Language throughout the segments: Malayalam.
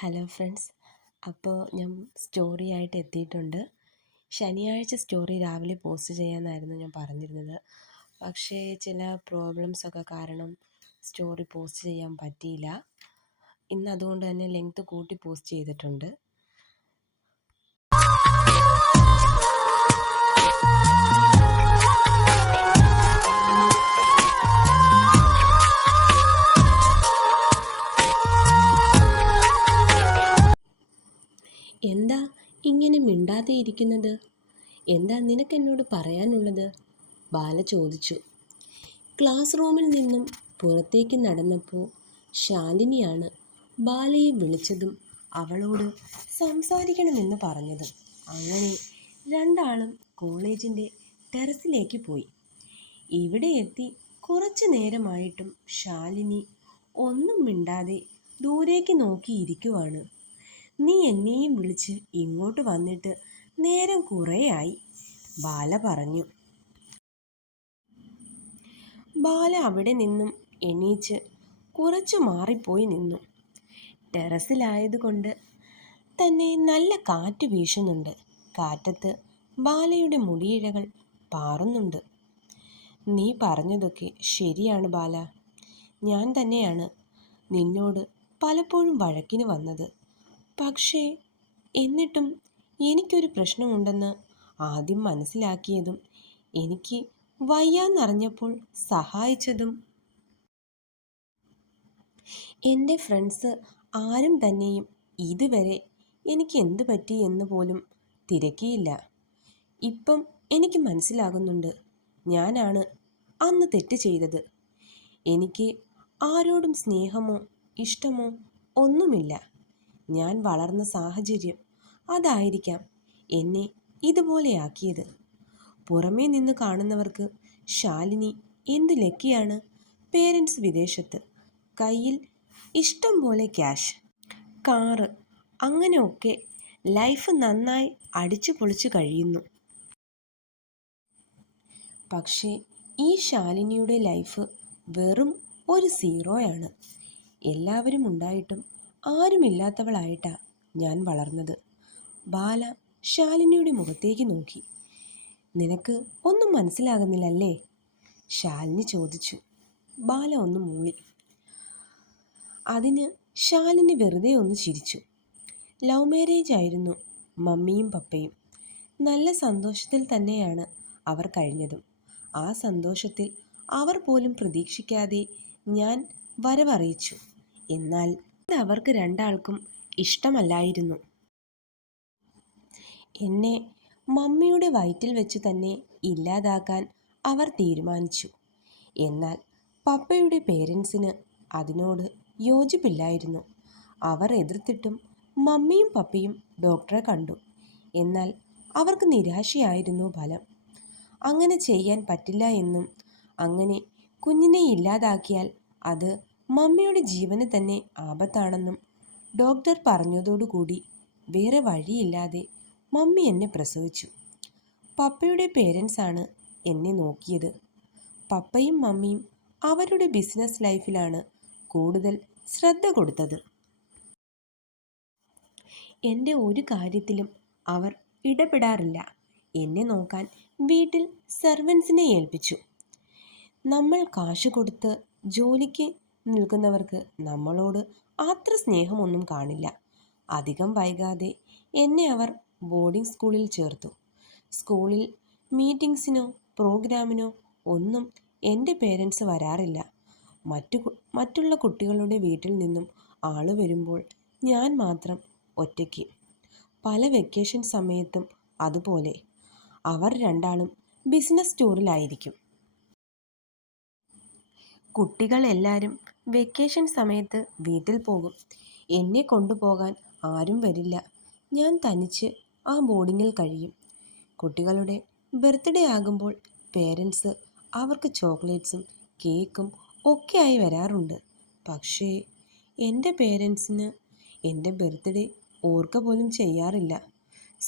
ഹലോ ഫ്രണ്ട്സ്, അപ്പോൾ ഞാൻ സ്റ്റോറി ആയിട്ട് എത്തിയിട്ടുണ്ട്. ശനിയാഴ്ച സ്റ്റോറി രാവിലെ പോസ്റ്റ് ചെയ്യാമെന്നായിരുന്നു ഞാൻ പറഞ്ഞിരുന്നത്. പക്ഷേ ചില പ്രോബ്ലംസൊക്കെ കാരണം സ്റ്റോറി പോസ്റ്റ് ചെയ്യാൻ പറ്റിയില്ല. ഇന്ന് അതുകൊണ്ട് തന്നെ ലെങ്ത് കൂട്ടി പോസ്റ്റ് ചെയ്തിട്ടുണ്ട്. എന്താ ഇങ്ങനെ മിണ്ടാതെ ഇരിക്കുന്നത്? എന്താ നിനക്കെന്നോട് പറയാനുള്ളത്? ബാല ചോദിച്ചു. ക്ലാസ് റൂമിൽ നിന്നും പുറത്തേക്ക് നടന്നപ്പോൾ ശാലിനിയാണ് ബാലയെ വിളിച്ചതും അവളോട് സംസാരിക്കണമെന്ന് പറഞ്ഞതും. അങ്ങനെ രണ്ടാളും കോളേജിൻ്റെ ടെറസിലേക്ക് പോയി. ഇവിടെ എത്തി കുറച്ചു നേരമായിട്ടും ശാലിനി ഒന്നും മിണ്ടാതെ ദൂരേക്ക് നോക്കിയിരിക്കുവാണ്. നീ എന്നെയും വിളിച്ച് ഇങ്ങോട്ട് വന്നിട്ട് നേരം കുറേയായി, ബാല പറഞ്ഞു. ബാല അവിടെ നിന്നും എണീച്ച് കുറച്ചു മാറിപ്പോയി നിന്നു. ടെറസിലായതുകൊണ്ട് തന്നെ നല്ല കാറ്റ് വീശുന്നുണ്ട്. കാറ്റത്ത് ബാലയുടെ മുടിയിഴകൾ പാറുന്നുണ്ട്. നീ പറഞ്ഞതൊക്കെ ശരിയാണ് ബാല. ഞാൻ തന്നെയാണ് നിന്നോട് പലപ്പോഴും വഴക്കിന് വന്നത്. പക്ഷേ എന്നിട്ടും എനിക്കൊരു പ്രശ്നമുണ്ടെന്ന് ആദ്യം മനസ്സിലാക്കിയതും എനിക്ക് വയ്യാന്നറിഞ്ഞപ്പോൾ സഹായിച്ചതും എൻ്റെ ഫ്രണ്ട്സ് ആരും തന്നെയും ഇതുവരെ എനിക്ക് എന്തു പറ്റി എന്ന് പോലും തിരക്കിയില്ല. ഇപ്പം എനിക്ക് മനസ്സിലാകുന്നുണ്ട്, ഞാനാണ് അന്ന് തെറ്റ് ചെയ്തത്. എനിക്ക് ആരോടും സ്നേഹമോ ഇഷ്ടമോ ഒന്നുമില്ല. ഞാൻ വളർന്ന സാഹചര്യം അതായിരിക്കാം എന്നെ ഇതുപോലെയാക്കിയത്. പുറമേ നിന്ന് കാണുന്നവർക്ക് ശാലിനി എന്ത് ലക്കിയാണ്, പേരൻസ് വിദേശത്ത്, കയ്യിൽ ഇഷ്ടം പോലെ ക്യാഷ്, കാറ്, അങ്ങനെയൊക്കെ ലൈഫ് നന്നായി അടിച്ചു പൊളിച്ചു കഴിയുന്നു. പക്ഷേ ഈ ശാലിനിയുടെ ലൈഫ് വെറും ഒരു സീറോയാണ്. എല്ലാവരും ഉണ്ടായിട്ടും ആരുമില്ലാത്തവളായിട്ടാണ് ഞാൻ വളർന്നത്. ബാല ശാലിനിയുടെ മുഖത്തേക്ക് നോക്കി. നിനക്ക് ഒന്നും മനസ്സിലാകുന്നില്ലല്ലേ? ശാലിനി ചോദിച്ചു. ബാല ഒന്ന് മൂളി. അതിന് ശാലിനി വെറുതെ ഒന്ന് ചിരിച്ചു. ലവ് മാരേജ് ആയിരുന്നു മമ്മിയും പപ്പയും. നല്ല സന്തോഷത്തിൽ തന്നെയാണ് അവർ കഴിഞ്ഞതും. ആ സന്തോഷത്തിൽ അവർ പോലും പ്രതീക്ഷിക്കാതെ ഞാൻ വരവറിയിച്ചു. എന്നാൽ അവർക്ക് രണ്ടാൾക്കും ഇഷ്ടമല്ലായിരുന്നു. എന്നെ മമ്മിയുടെ വയറ്റിൽ വെച്ച് തന്നെ ഇല്ലാതാക്കാൻ അവർ തീരുമാനിച്ചു. എന്നാൽ പപ്പയുടെ പേരൻസിന് അതിനോട് യോജിപ്പില്ലായിരുന്നു. അവർ എതിർത്തിട്ടും മമ്മിയും പപ്പയും ഡോക്ടറെ കണ്ടു. എന്നാൽ അവർക്ക് നിരാശയായിരുന്നു ഫലം. അങ്ങനെ ചെയ്യാൻ പറ്റില്ല എന്നും അങ്ങനെ കുഞ്ഞിനെ ഇല്ലാതാക്കിയാൽ അത് മമ്മിയുടെ ജീവന് തന്നെ ആപത്താണെന്നും ഡോക്ടർ പറഞ്ഞതോടുകൂടി വേറെ വഴിയില്ലാതെ മമ്മി എന്നെ പ്രസവിച്ചു. പപ്പയുടെ പേരൻസാണ് എന്നെ നോക്കിയത്. പപ്പയും മമ്മിയും അവരുടെ ബിസിനസ് ലൈഫിലാണ് കൂടുതൽ ശ്രദ്ധ കൊടുത്തത്. എൻ്റെ ഒരു കാര്യത്തിലും അവർ ഇടപെടാറില്ല. എന്നെ നോക്കാൻ വീട്ടിൽ സർവൻസിനെ ഏൽപ്പിച്ചു. നമ്മൾ കാശ് കൊടുത്ത് ജോലിക്ക് നിൽക്കുന്നവർക്ക് നമ്മളോട് അത്ര സ്നേഹമൊന്നും കാണില്ല. അധികം വൈകാതെ എന്നെ അവർ ബോർഡിംഗ് സ്കൂളിൽ ചേർത്തു. സ്കൂളിൽ മീറ്റിംഗ്സിനോ പ്രോഗ്രാമിനോ ഒന്നും എൻ്റെ പേരൻസ് വരാറില്ല. മറ്റുള്ള കുട്ടികളുടെ വീട്ടിൽ നിന്നും ആള് വരുമ്പോൾ ഞാൻ മാത്രം ഒറ്റയ്ക്ക്. പല വെക്കേഷൻ സമയത്തും അതുപോലെ. അവർ രണ്ടാളും ബിസിനസ് ടൂറിലായിരിക്കും. കുട്ടികൾ എല്ലാവരും വെക്കേഷൻ സമയത്ത് വീട്ടിൽ പോകും. എന്നെ കൊണ്ടുപോകാൻ ആരും വരില്ല. ഞാൻ തനിച്ച് ആ ബോർഡിങ്ങിൽ കഴിയും. കുട്ടികളുടെ ബർത്ത്ഡേ ആകുമ്പോൾ പേരൻസ് അവർക്ക് ചോക്ലേറ്റ്സും കേക്കും ഒക്കെയായി വരാറുണ്ട്. പക്ഷേ എൻ്റെ പേരൻസിന് എൻ്റെ ബർത്ത്ഡേ ഓർക്ക പോലും ചെയ്യാറില്ല.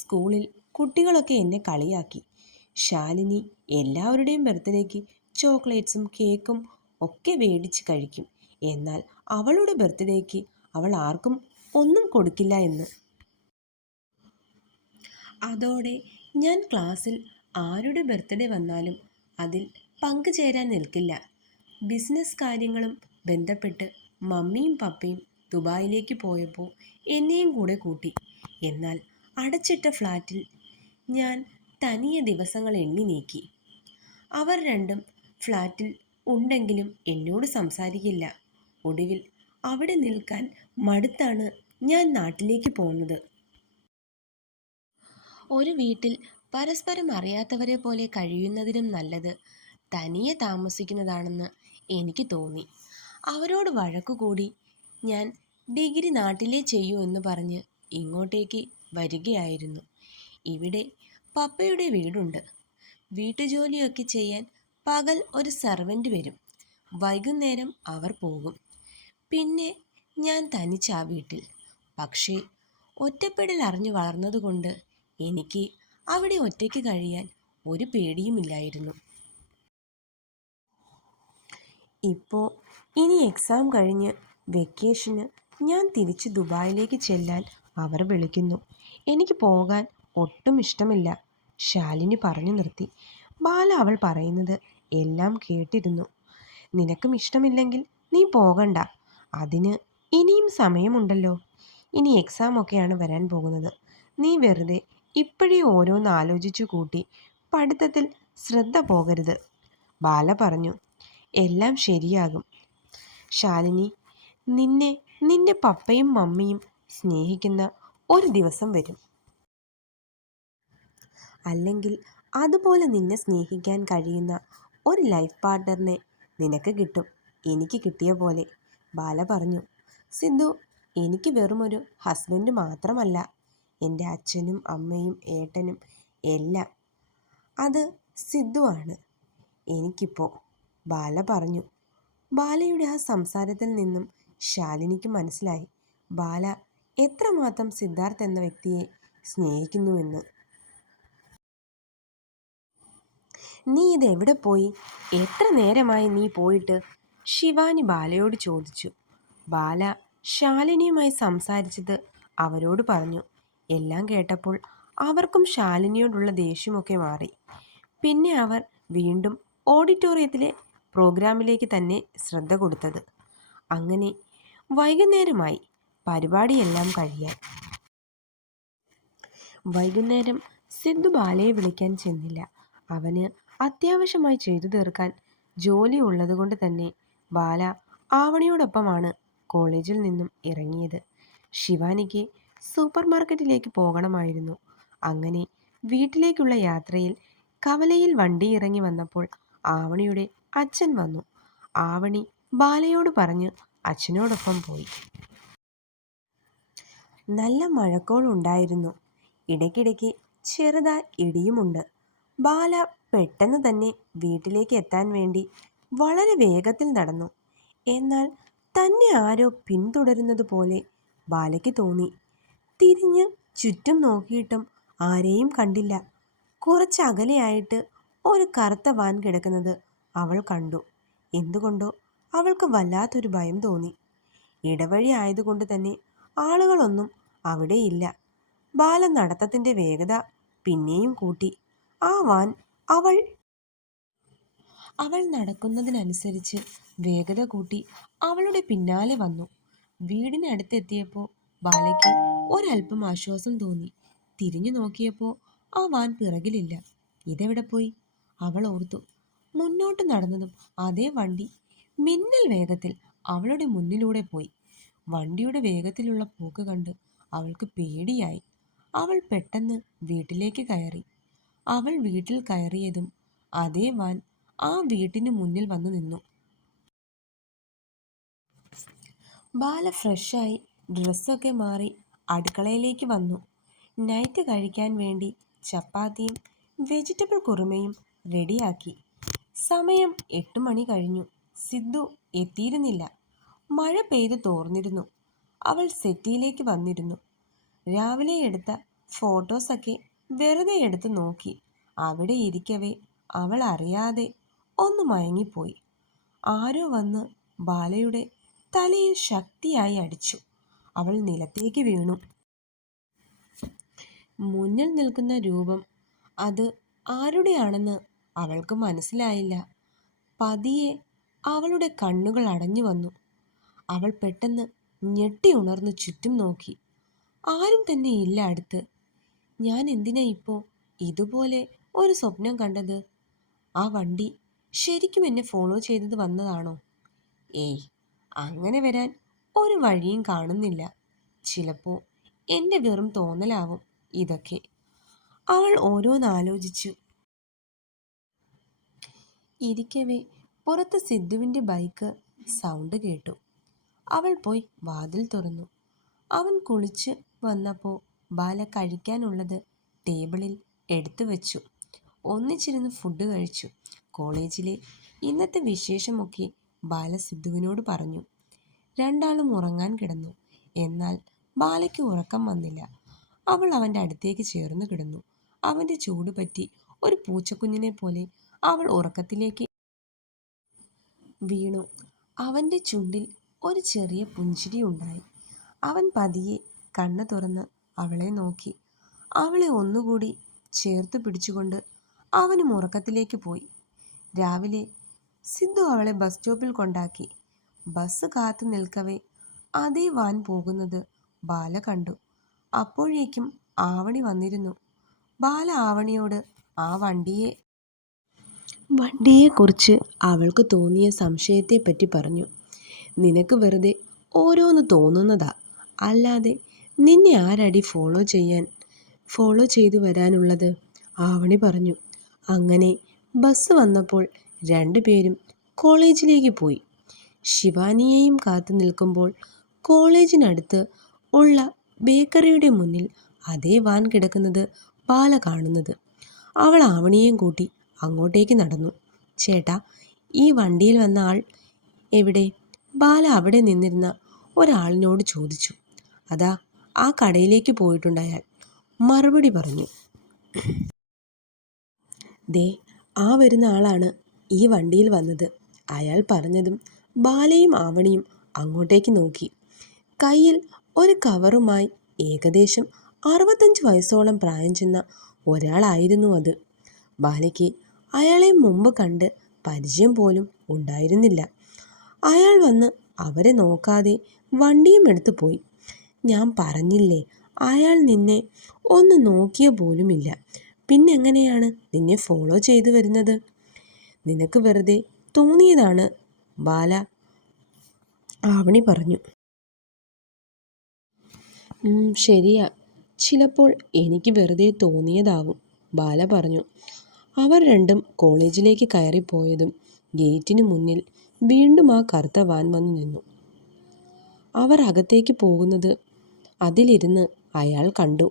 സ്കൂളിൽ കുട്ടികളൊക്കെ എന്നെ കളിയാക്കി. ശാലിനി എല്ലാവരുടെയും ബർത്ത്ഡേക്ക് ചോക്ലേറ്റ്സും കേക്കും ഒക്കെ മേടിച്ച് കഴിക്കും. എന്നാൽ അവളുടെ ബർത്ത്ഡേക്ക് അവൾ ആർക്കും ഒന്നും കൊടുക്കില്ല എന്ന്. അതോടെ ഞാൻ ക്ലാസ്സിൽ ആരുടെ ബർത്ത്ഡേ വന്നാലും അതിൽ പങ്കുചേരാൻ നിൽക്കില്ല. ബിസിനസ് കാര്യങ്ങളും ബന്ധപ്പെട്ട് മമ്മിയും പപ്പയും ദുബായിലേക്ക് പോയപ്പോൾ എന്നെയും കൂടെ കൂട്ടി. എന്നാൽ അടച്ചിട്ട ഫ്ലാറ്റിൽ ഞാൻ തനിയെ ദിവസങ്ങൾ എണ്ണി നീക്കി. അവർ രണ്ടും ഫ്ലാറ്റിൽ ഉണ്ടെങ്കിലും എന്നോട് സംസാരിക്കില്ല. ഒടുവിൽ അവിടെ നിൽക്കാൻ മടുത്താണ് ഞാൻ നാട്ടിലേക്ക് പോന്നത്. ഒരു വീട്ടിൽ പരസ്പരം അറിയാത്തവരെ പോലെ കഴിയുന്നതിനും നല്ലത് തനിയെ താമസിക്കുന്നതാണെന്ന് എനിക്ക് തോന്നി. അവരോട് വഴക്കുകൂടി ഞാൻ ഡിഗ്രി നാട്ടിലേ ചെയ്യൂ എന്ന് പറഞ്ഞ് ഇങ്ങോട്ടേക്ക് വരികയായിരുന്നു. ഇവിടെ പപ്പയുടെ വീടുണ്ട്. വീട്ടുജോലിയൊക്കെ ചെയ്യാൻ പകൽ ഒരു സർവൻ്റ് വരും. വൈകുന്നേരം അവർ പോകും. പിന്നെ ഞാൻ തനിച്ചാ വീട്ടിൽ. പക്ഷേ ഒറ്റപ്പെടൽ അറിഞ്ഞു വളർന്നതുകൊണ്ട് എനിക്ക് അവിടെ ഒറ്റയ്ക്ക് കഴിയാൻ ഒരു പേടിയുമില്ലായിരുന്നു. ഇപ്പോൾ ഇനി എക്സാം കഴിഞ്ഞ് വെക്കേഷന് ഞാൻ തിരിച്ച് ദുബായിലേക്ക് ചെല്ലാൻ അവർ വിളിക്കുന്നു. എനിക്ക് പോകാൻ ഒട്ടും ഇഷ്ടമില്ല. ശാലിനി പറഞ്ഞു നിർത്തി. ബാല അവൾ പറയുന്നത് എല്ലാം കേട്ടിരുന്നു. നിനക്കും ഇഷ്ടമില്ലെങ്കിൽ നീ പോകണ്ട. അതിന് ഇനിയും സമയമുണ്ടല്ലോ. ഇനി എക്സാം ഒക്കെയാണ് വരാൻ പോകുന്നത്. നീ വെറുതെ ഇപ്പോഴേ ഓരോന്ന് ആലോചിച്ചു കൂട്ടി പഠിത്തത്തിൽ ശ്രദ്ധ പോകരുത്. ബാല പറഞ്ഞു. എല്ലാം ശരിയാകും ശാലിനി. നിന്റെ പപ്പയും മമ്മിയും സ്നേഹിക്കുന്ന ഒരു ദിവസം വരും. അല്ലെങ്കിൽ അതുപോലെ നിന്നെ സ്നേഹിക്കാൻ കഴിയുന്ന ഒരു ലൈഫ് പാർട്ട്ണറിനെ നിനക്ക് കിട്ടും, എനിക്ക് കിട്ടിയ പോലെ. ബാല പറഞ്ഞു. സിദ്ധു എനിക്ക് വെറുമൊരു ഹസ്ബൻഡ് മാത്രമല്ല, എൻ്റെ അച്ഛനും അമ്മയും ഏട്ടനും എല്ലാം. അത് സിദ്ധു ആണ് എനിക്കിപ്പോൾ, ബാല പറഞ്ഞു. ബാലയുടെ ആ സംസാരത്തിൽ നിന്നും ശാലിനിക്ക് മനസ്സിലായി ബാല എത്രമാത്രം സിദ്ധാർത്ഥ് എന്ന വ്യക്തിയെ സ്നേഹിക്കുന്നുവെന്ന്. നീ ഇതെവിടെ പോയി? എത്ര നേരമായി നീ പോയിട്ട്? ശിവാനി ബാലയോട് ചോദിച്ചു. ബാല ശാലിനിയുമായി സംസാരിച്ചത് അവരോട് പറഞ്ഞു. എല്ലാം കേട്ടപ്പോൾ അവർക്കും ശാലിനിയോടുള്ള ദേഷ്യമൊക്കെ മാറി. പിന്നെ അവർ വീണ്ടും ഓഡിറ്റോറിയത്തിലെ പ്രോഗ്രാമിലേക്ക് തന്നെ ശ്രദ്ധ കൊടുത്തത്. അങ്ങനെ വൈകുന്നേരമായി പരിപാടിയെല്ലാം കഴിയാൻ. വൈകുന്നേരം സിദ്ധു ബാലയെ വിളിക്കാൻ ചെന്നില്ല. അവന് അത്യാവശ്യമായി ചെയ്തു തീർക്കാൻ ജോലി ഉള്ളതുകൊണ്ട് തന്നെ ബാല ആവണിയോടൊപ്പമാണ് കോളേജിൽ നിന്നും ഇറങ്ങിയത്. ശിവാനിക്ക് സൂപ്പർ മാർക്കറ്റിലേക്ക് പോകണമായിരുന്നു. അങ്ങനെ വീട്ടിലേക്കുള്ള യാത്രയിൽ കവലയിൽ വണ്ടി ഇറങ്ങി വന്നപ്പോൾ ആവണിയുടെ അച്ഛൻ വന്നു. ആവണി ബാലയോട് പറഞ്ഞ് അച്ഛനോടൊപ്പം പോയി. നല്ല മഴക്കോളുണ്ടായിരുന്നു. ഇടയ്ക്കിടയ്ക്ക് ചെറുതായി ഇടിയുമുണ്ട്. ബാല പെട്ടെന്ന് തന്നെ വീട്ടിലേക്ക് എത്താൻ വേണ്ടി വളരെ വേഗത്തിൽ നടന്നു. എന്നാൽ തന്നെ ആരോ പിന്തുടരുന്നത് പോലെ ബാലയ്ക്ക് തോന്നി. തിരിഞ്ഞ് ചുറ്റും നോക്കിയിട്ടും ആരെയും കണ്ടില്ല. കുറച്ചകലെയായിട്ട് ഒരു കറുത്ത വാൻ കിടക്കുന്നത് അവൾ കണ്ടു. എന്തുകൊണ്ടോ അവൾക്ക് വല്ലാത്തൊരു ഭയം തോന്നി. ഇടവഴി ആയതുകൊണ്ട് തന്നെ ആളുകളൊന്നും അവിടെയില്ല. ബാല നടത്തത്തിൻ്റെ വേഗത പിന്നെയും കൂട്ടി. ആ വാൻ അവൾ നടക്കുന്നതിനനുസരിച്ച് വേഗത കൂട്ടി അവളുടെ പിന്നാലെ വന്നു. വീടിനടുത്തെത്തിയപ്പോൾ ബാലയ്ക്ക് ഒരല്പം ആശ്വാസം തോന്നി. തിരിഞ്ഞു നോക്കിയപ്പോൾ ആ വാൻ പിറകിലില്ല. ഇതെവിടെ പോയി? അവൾ ഓർത്തു. മുന്നോട്ട് നടന്നതും അതേ വണ്ടി മിന്നൽ വേഗത്തിൽ അവളുടെ മുന്നിലൂടെ പോയി. വണ്ടിയുടെ വേഗത്തിലുള്ള പോക്ക് കണ്ട് അവൾക്ക് പേടിയായി. അവൾ പെട്ടെന്ന് വീട്ടിലേക്ക് കയറി. അവൾ വീട്ടിൽ കയറിയതും അതേ വാൻ ആ വീട്ടിന് മുന്നിൽ വന്നു നിന്നു. ബാല ഫ്രഷായി ഡ്രസ്സൊക്കെ മാറി അടുക്കളയിലേക്ക് വന്നു. നൈറ്റ് കഴിക്കാൻ വേണ്ടി ചപ്പാത്തിയും വെജിറ്റബിൾ കുറുമയും റെഡിയാക്കി. സമയം 8 മണി കഴിഞ്ഞു. സിദ്ധു എത്തിയിരുന്നില്ല. മഴ പെയ്തു തോർന്നിരുന്നു. അവൾ സെറ്റിയിലേക്ക് വന്നിരുന്നു. രാവിലെ എടുത്ത ഫോട്ടോസൊക്കെ വെറുതെ എടുത്ത് നോക്കി. അവിടെ ഇരിക്കവേ അവൾ അറിയാതെ ഒന്ന് മയങ്ങിപ്പോയി. ആരോ വന്ന് ബാലയുടെ തലയിൽ ശക്തിയായി അടിച്ചു. അവൾ നിലത്തേക്ക് വീണു. മുന്നിൽ നിൽക്കുന്ന രൂപം അത് ആരുടെയാണെന്ന് അവൾക്ക് മനസ്സിലായില്ല. പതിയെ അവളുടെ കണ്ണുകൾ അടഞ്ഞു വന്നു. അവൾ പെട്ടെന്ന് ഞെട്ടി ഉണർന്നു ചുറ്റും നോക്കി. ആരും തന്നെ ഇല്ല അടുത്ത്. ഞാൻ എന്തിനാ ഇപ്പോൾ ഇതുപോലെ ഒരു സ്വപ്നം കണ്ടത്? ആ വണ്ടി ശരിക്കും എന്നെ ഫോളോ ചെയ്തത് വന്നതാണോ? ഏയ്, അങ്ങനെ വരാൻ ഒരു വഴിയും കാണുന്നില്ല. ചിലപ്പോൾ എൻ്റെ വെറും തോന്നലാവും ഇതൊക്കെ. അവൾ ഓരോന്നാലോചിച്ചു ഇരിക്കവേ പുറത്ത് സിദ്ധുവിൻ്റെ ബൈക്ക് സൗണ്ട് കേട്ടു. അവൾ പോയി വാതിൽ തുറന്നു. അവൻ കുളിച്ച് വന്നപ്പോൾ ബാല കഴിക്കാനുള്ളത് ടേബിളിൽ എടുത്തു വെച്ചു. ഒന്നിച്ചിരുന്ന് ഫുഡ് കഴിച്ചു. കോളേജിലെ ഇന്നത്തെ വിശേഷമൊക്കെ ബാല സിദ്ധുവിനോട് പറഞ്ഞു. രണ്ടാളും ഉറങ്ങാൻ കിടന്നു. എന്നാൽ ബാലയ്ക്ക് ഉറക്കം വന്നില്ല. അവൾ അവൻ്റെ അടുത്തേക്ക് ചേർന്ന് കിടന്നു. അവൻ്റെ ചൂട് പറ്റി ഒരു പൂച്ചക്കുഞ്ഞിനെ പോലെ അവൾ ഉറക്കത്തിലേക്ക് വീണു. അവൻ്റെ ചുണ്ടിൽ ഒരു ചെറിയ പുഞ്ചിരി ഉണ്ടായി. അവൻ പതിയെ കണ്ണ് തുറന്ന് അവളെ നോക്കി. അവളെ ഒന്നുകൂടി ചേർത്ത് പിടിച്ചുകൊണ്ട് അവനും ഉറക്കത്തിലേക്ക് പോയി. രാവിലെ സിദ്ധു അവളെ ബസ് സ്റ്റോപ്പിൽ കൊണ്ടാക്കി. ബസ് കാത്തു നിൽക്കവേ അതേ വാൻ പോകുന്നത് ബാല കണ്ടു. അപ്പോഴേക്കും ആവണി വന്നിരുന്നു. ബാല ആവണിയോട് ആ വണ്ടിയെക്കുറിച്ച് അവൾക്ക് തോന്നിയ സംശയത്തെപ്പറ്റി പറഞ്ഞു. നിനക്ക് വെറുതെ ഓരോന്ന് തോന്നുന്നതാ, അല്ലാതെ നിന്നെ ആരടി ഫോളോ ചെയ്തു വരാനുള്ളത്? ആവണി പറഞ്ഞു. അങ്ങനെ ബസ് വന്നപ്പോൾ രണ്ടുപേരും കോളേജിലേക്ക് പോയി. ശിവാനിയെയും കാത്തു നിൽക്കുമ്പോൾ കോളേജിനടുത്ത് ഉള്ള ബേക്കറിയുടെ മുന്നിൽ അതേ വാൻ കിടക്കുന്നത് ബാല കാണുന്നത്. അവൾ ആവണിയെയും കൂട്ടി അങ്ങോട്ടേക്ക് നടന്നു. ചേട്ടാ, ഈ വണ്ടിയിൽ വന്ന ആൾ എവിടെ? ബാല അവിടെ നിന്നിരുന്ന ഒരാളിനോട് ചോദിച്ചു. അതാ ആ കടയിലേക്ക് പോയിട്ടുണ്ട് അയാൾ, മറുപടി പറഞ്ഞു. ദേ, ആ വരുന്ന ആളാണ് ഈ വണ്ടിയിൽ വന്നത്. അയാൾ പറഞ്ഞതും ബാലയും ആവണിയും അങ്ങോട്ടേക്ക് നോക്കി. കയ്യിൽ ഒരു കവറുമായി ഏകദേശം 65 വയസ്സോളം പ്രായം ചെന്ന ഒരാളായിരുന്നു അത്. ബാലയ്ക്ക് അയാളെ മുമ്പ് കണ്ട് പരിചയം പോലും ഉണ്ടായിരുന്നില്ല. അയാൾ വന്ന് അവരെ നോക്കാതെ വണ്ടിയും എടുത്തു പോയി. ഞാൻ പറഞ്ഞില്ലേ, അയാൾ നിന്നെ ഒന്ന് നോക്കിയ പോലുമില്ല. പിന്നെങ്ങനെയാണ് നിന്നെ ഫോളോ ചെയ്തു വരുന്നത്? നിനക്ക് വെറുതെ തോന്നിയതാണ് ബാല, ആവണി പറഞ്ഞു. ശരിയാ, ചിലപ്പോൾ എനിക്ക് വെറുതെ തോന്നിയതാവും, ബാല പറഞ്ഞു. അവർ രണ്ടും കോളേജിലേക്ക് കയറിപ്പോയതും ഗേറ്റിന് മുന്നിൽ വീണ്ടും ആ കറുത്ത വാൻ വന്നു നിന്നു. അവർ അകത്തേക്ക് പോകുന്നത് അതിലിരുന്ന് അയാൾ കണ്ടു.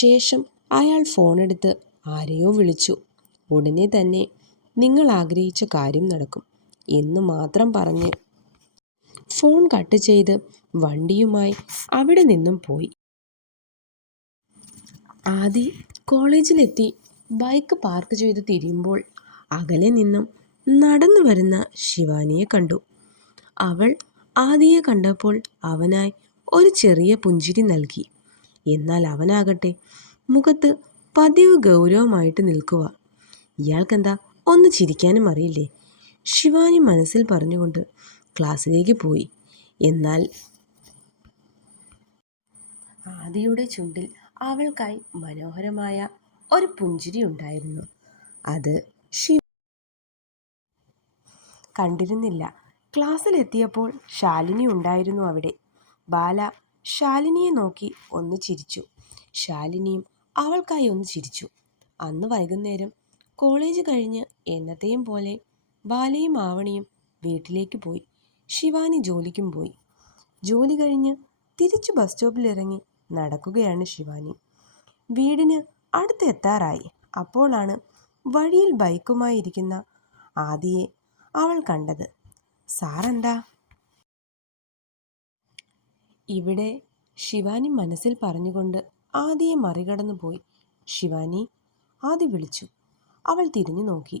ശേഷം അയാൾ ഫോണെടുത്ത് ആരെയോ വിളിച്ചു. ഉടനെ തന്നെ നിങ്ങൾ ആഗ്രഹിച്ച കാര്യം നടക്കും എന്ന് മാത്രം പറഞ്ഞ് ഫോൺ കട്ട് ചെയ്ത് വണ്ടിയുമായി അവിടെ നിന്നും പോയി. ആദി കോളേജിലെത്തി ബൈക്ക് പാർക്ക് ചെയ്ത് തിരിയുമ്പോൾ അകലെ നിന്നും നടന്നു വരുന്ന ശിവാനിയെ കണ്ടു. അവൾ ആദിയെ കണ്ടപ്പോൾ അവനായി ഒരു ചെറിയ പുഞ്ചിരി നൽകി. എന്നാൽ അവനാകട്ടെ മുഖത്ത് പതിവ് ഗൗരവമായിട്ട് നിൽക്കുക. ഇയാൾക്കെന്താ ഒന്ന് ചിരിക്കാനും അറിയില്ലേ? ശിവാനി മനസ്സിൽ പറഞ്ഞുകൊണ്ട് ക്ലാസ്സിലേക്ക് പോയി. എന്നാൽ ആദിയുടെ ചുണ്ടിൽ അവൾക്കായി മനോഹരമായ ഒരു പുഞ്ചിരി ഉണ്ടായിരുന്നു. അത് കണ്ടിരുന്നില്ല. ക്ലാസ്സിലെത്തിയപ്പോൾ ശാലിനി ഉണ്ടായിരുന്നു അവിടെ. ബാല ശാലിനിയെ നോക്കി ഒന്ന് ചിരിച്ചു. ശാലിനിയും അവൾക്കായി ഒന്ന് ചിരിച്ചു. അന്ന് വൈകുന്നേരം കോളേജ് കഴിഞ്ഞ് എന്നത്തെയും പോലെ ബാലയും ആവണിയും വീട്ടിലേക്ക് പോയി. ശിവാനി ജോലിക്കും പോയി. ജോലി കഴിഞ്ഞ് തിരിച്ചു ബസ് സ്റ്റോപ്പിലിറങ്ങി നടക്കുകയാണ് ശിവാനി. വീടിന് അടുത്തെത്താറായി. അപ്പോഴാണ് വഴിയിൽ ബൈക്കുമായി ഇരിക്കുന്ന ആദിയെ അവൾ കണ്ടത്. സാറെന്താ ഇവിടെ? ശിവാനി മനസ്സിൽ പറഞ്ഞുകൊണ്ട് ആദിയെ മറികടന്നു പോയി. ശിവാനി, ആദി വിളിച്ചു. അവൾ തിരിഞ്ഞു നോക്കി.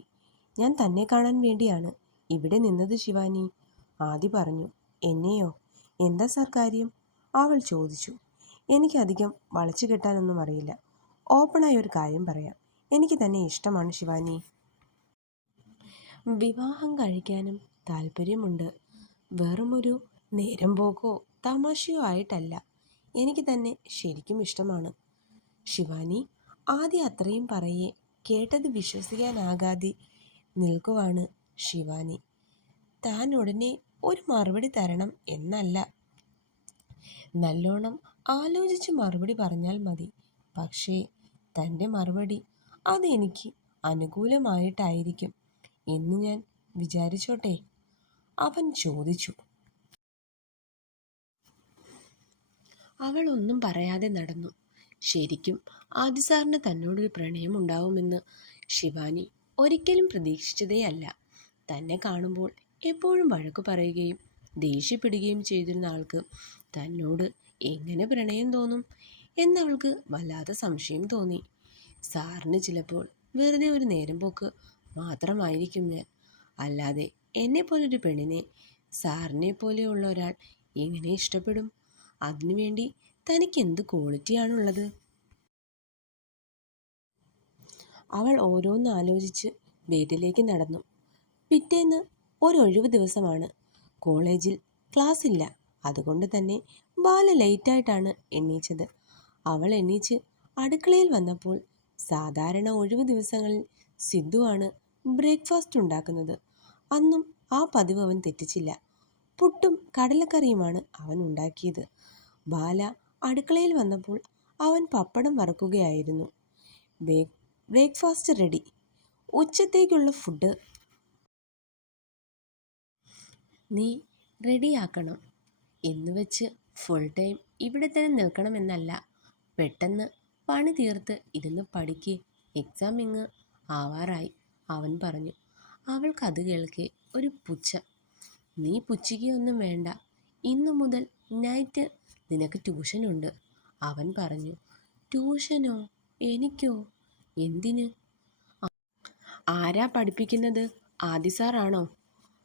ഞാൻ തന്നെ കാണാൻ വേണ്ടിയാണ് ഇവിടെ നിന്നത് ശിവാനി, ആദി പറഞ്ഞു. എന്നെയോ? എന്താ സാർ കാര്യം? അവൾ ചോദിച്ചു. എനിക്കധികം വളച്ചു കെട്ടാനൊന്നും അറിയില്ല. ഓപ്പണായ ഒരു കാര്യം പറയാം. എനിക്ക് തന്നെ ഇഷ്ടമാണ് ശിവാനി. വിവാഹം കഴിക്കാനും താല്പര്യമുണ്ട്. വെറുമൊരു നേരം പോക്കോ തമാശയോ ആയിട്ടല്ല. എനിക്ക് തന്നെ ശരിക്കും ഇഷ്ടമാണ്. ശിവാനി ആദ്യം അത്രയും പറയേ കേട്ടത് വിശ്വസിക്കാനാകാതെ നിൽക്കുവാണ് ശിവാനി. താൻ ഉടനെ ഒരു മറുപടി തരണം എന്നല്ല, നല്ലോണം ആലോചിച്ച് മറുപടി പറഞ്ഞാൽ മതി. പക്ഷേ തൻ്റെ മറുപടി അതെനിക്ക് അനുകൂലമായിട്ടായിരിക്കും എന്ന് ഞാൻ വിചാരിച്ചോട്ടെ? അവൻ ചോദിച്ചു. അവൾ ഒന്നും പറയാതെ നടന്നു. ശരിക്കും ആദി സാറിന് തന്നോടൊരു പ്രണയം ഉണ്ടാവുമെന്ന് ശിവാനി ഒരിക്കലും പ്രതീക്ഷിച്ചതേയല്ല. തന്നെ കാണുമ്പോൾ എപ്പോഴും വഴക്കു പറയുകയും ദേഷ്യപ്പെടുകയും ചെയ്തിരുന്ന ആൾക്ക് തന്നോട് എങ്ങനെ പ്രണയം തോന്നും എന്നവൾക്ക് വല്ലാത്ത സംശയം തോന്നി. സാറിന് ചിലപ്പോൾ വെറുതെ ഒരു നേരം പോക്ക് മാത്രമായിരിക്കും ഞാൻ. അല്ലാതെ എന്നെപ്പോലൊരു പെണ്ണിനെ സാറിനെ പോലെയുള്ള ഒരാൾ എങ്ങനെ ഇഷ്ടപ്പെടും? അതിനുവേണ്ടി തനിക്ക് എന്ത് ക്വാളിറ്റിയാണുള്ളത്? അവൾ ഓരോന്ന് ആലോചിച്ച് വീട്ടിലേക്ക് നടന്നു. പിറ്റേന്ന് ഒരു ഒഴിവ് ദിവസമാണ്. കോളേജിൽ ക്ലാസ് ഇല്ല. അതുകൊണ്ട് തന്നെ ബാല ലേറ്റായിട്ടാണ് എണീച്ചത്. അവൾ എണീച്ച് അടുക്കളയിൽ വന്നപ്പോൾ സാധാരണ ഒഴിവ് ദിവസങ്ങളിൽ സിദ്ധുവാണ് ബ്രേക്ക്ഫാസ്റ്റ് ഉണ്ടാക്കുന്നത്. അന്നും ആ പതിവ് അവൻ തെറ്റിച്ചില്ല. പുട്ടും കടലക്കറിയുമാണ് അവൻ ഉണ്ടാക്കിയത്. ബാല അടുക്കളയിൽ വന്നപ്പോൾ അവൻ പപ്പടം വറുക്കുകയായിരുന്നു. Breakfast ready. ഉച്ചത്തേക്കുള്ള ഫുഡ് നീ റെഡിയാക്കണം. എന്ന് വെച്ച് ഫുൾ ടൈം ഇവിടെ തന്നെ നിൽക്കണമെന്നല്ല. പെട്ടെന്ന് പണി തീർത്ത് ഇരുന്ന് പഠിക്ക്. എക്സാം ഇങ്ങ് ആവാറായി, അവൻ പറഞ്ഞു. അവൾക്കത് കേൾക്കെ ഒരു പുച്ഛം. നീ പുച്ഛിക്കുകയൊന്നും വേണ്ട. ഇന്നു മുതൽ നൈറ്റ് നിനക്ക് ട്യൂഷനുണ്ട്, അവൻ പറഞ്ഞു. ട്യൂഷനോ? എനിക്കോ? എന്തിന്? ആരാ പഠിപ്പിക്കുന്നത്? ആദി സാറാണോ?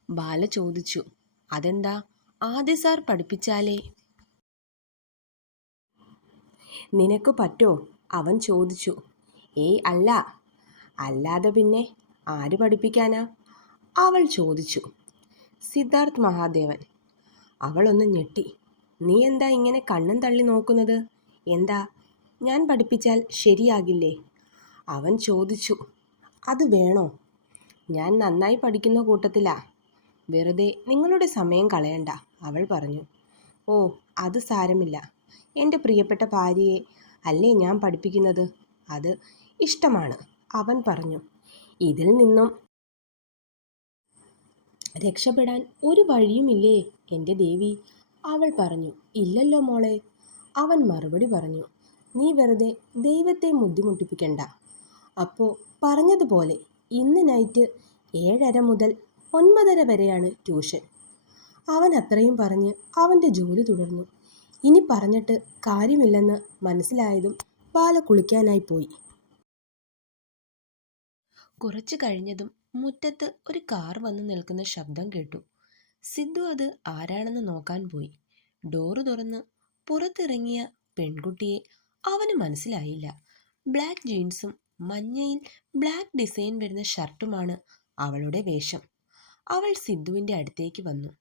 ബാല ചോദിച്ചു. അതെന്താ? ആദി സാർ പഠിപ്പിച്ചാലേ നിനക്ക് പറ്റോ? അവൻ ചോദിച്ചു. ഏയ് അല്ല. അല്ലാതെ പിന്നെ ആര് പഠിപ്പിക്കാനാ? അവൾ ചോദിച്ചു. സിദ്ധാർത്ഥ് മഹാദേവൻ. അവളൊന്ന് ഞെട്ടി. നീ എന്താ ഇങ്ങനെ കണ്ണും തള്ളി നോക്കുന്നത്? എന്താ, ഞാൻ പഠിപ്പിച്ചാൽ ശരിയാകില്ലേ? അവൻ ചോദിച്ചു. അത് വേണോ? ഞാൻ നന്നായി പഠിക്കുന്ന കൂട്ടത്തിലാ. വെറുതെ നിങ്ങളുടെ സമയം കളയണ്ട, അവൾ പറഞ്ഞു. ഓ, അത് സാരമില്ല. എൻ്റെ പ്രിയപ്പെട്ട ഭാര്യയെ അല്ലേ ഞാൻ പഠിപ്പിക്കുന്നത്. അത് ഇഷ്ടമാണ്, അവൻ പറഞ്ഞു. ഇതിൽ നിന്നും രക്ഷപ്പെടാൻ ഒരു വഴിയുമില്ലേ എൻ്റെ ദേവി? അവൾ പറഞ്ഞു. ഇല്ലല്ലോ മോളെ, അവൻ മറുപടി പറഞ്ഞു. നീ വെറുതെ ദൈവത്തെ ബുദ്ധിമുട്ടിപ്പിക്കണ്ട. അപ്പോൾ പറഞ്ഞതുപോലെ ഇന്ന് നൈറ്റ് 7:30 മുതൽ 9:30 വരെയാണ് ട്യൂഷൻ. അവൻ അത്രയും പറഞ്ഞ് അവൻ്റെ ജോലി തുടർന്നു. ഇനി പറഞ്ഞിട്ട് കാര്യമില്ലെന്ന് മനസ്സിലായതും ബാല കുളിക്കാനായി പോയി. കുറച്ചു കഴിഞ്ഞതും മുറ്റത്ത് ഒരു കാർ വന്ന് നിൽക്കുന്ന ശബ്ദം കേട്ടു. സിദ്ധു അത് ആരാണെന്ന് നോക്കാൻ പോയി. ഡോറ് തുറന്ന് പുറത്തിറങ്ങിയ പെൺകുട്ടിയെ അവന് മനസ്സിലായില്ല. ബ്ലാക്ക് ജീൻസും മഞ്ഞയിൽ ബ്ലാക്ക് ഡിസൈൻ വരുന്ന ഷർട്ടുമാണ് അവളുടെ വേഷം. അവൾ സിദ്ധുവിൻ്റെ അടുത്തേക്ക് വന്നു.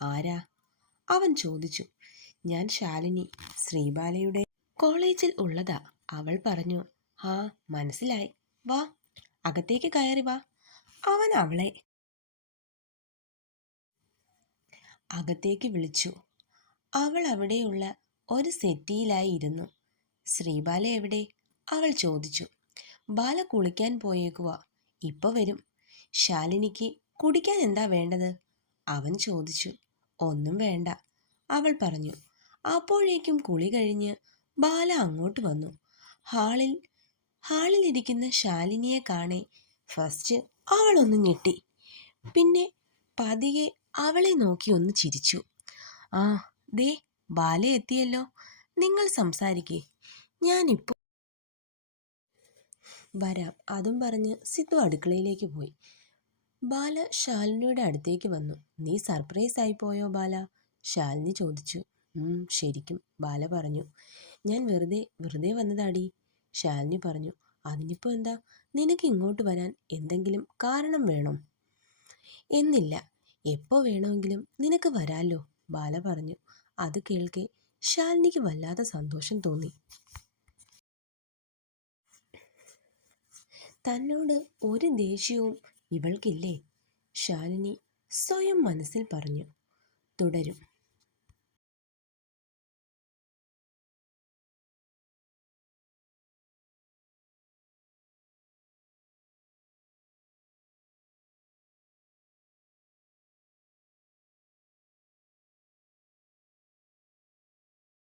ആരാ? അവൻ ചോദിച്ചു. ഞാൻ ശാലിനി, ശ്രീബാലയുടെ കോളേജിൽ ഉള്ളതാ, അവൾ പറഞ്ഞു. ആ, മനസ്സിലായി. വാ, അകത്തേക്ക് കയറി വാ. അവൻ അവളെ അകത്തേക്ക് വിളിച്ചു. അവൾ അവിടെയുള്ള ഒരു സെറ്റിയിലായി ഇരുന്നു. ശ്രീബാല എവിടെ? അവൾ ചോദിച്ചു. ബാല കുളിക്കാൻ പോയേക്കുവാ, ഇപ്പൊ വരും. ശാലിനിക്ക് കുടിക്കാൻ എന്താ വേണ്ടത്? അവൻ ചോദിച്ചു. ഒന്നും വേണ്ട, അവൾ പറഞ്ഞു. അപ്പോഴേക്കും കുളി കഴിഞ്ഞ് ബാല അങ്ങോട്ട് വന്നു. ഹാളിലിരിക്കുന്ന ശാലിനിയെ കാണെ ഫസ്റ്റ് അവളൊന്ന് ഞെട്ടി. പിന്നെ പതിയെ അവളെ നോക്കി ഒന്ന് ചിരിച്ചു. ആ, ദേ ബാല എത്തിയല്ലോ. നിങ്ങൾ സംസാരിക്കേ, ഞാനിപ്പോൾ വരാം. അതും പറഞ്ഞ് സിദ്ധു അടുക്കളയിലേക്ക് പോയി. ബാല ശാലിനിയുടെ അടുത്തേക്ക് വന്നു. നീ സർപ്രൈസ് ആയി പോയോ ബാല? ശാലിനി ചോദിച്ചു. ശരിക്കും, ബാല പറഞ്ഞു. ഞാൻ വെറുതെ വെറുതെ വന്നതാടി, ശാലിനി പറഞ്ഞു. അതിനിപ്പോൾ എന്താ? നിനക്ക് ഇങ്ങോട്ട് വരാൻ എന്തെങ്കിലും കാരണം വേണം? എന്നില്ല, എപ്പോൾ വേണമെങ്കിലും നിനക്ക് വരാലോ, ബാല പറഞ്ഞു. അത് കേൾക്കെ ശാലിനിക്ക് വല്ലാത്ത സന്തോഷം തോന്നി. തന്നോട് ഒരു ദേഷ്യവും ഇവൾക്കില്ലേ? ശാലിനി സ്വയം മനസ്സിൽ പറഞ്ഞു. തുടരും.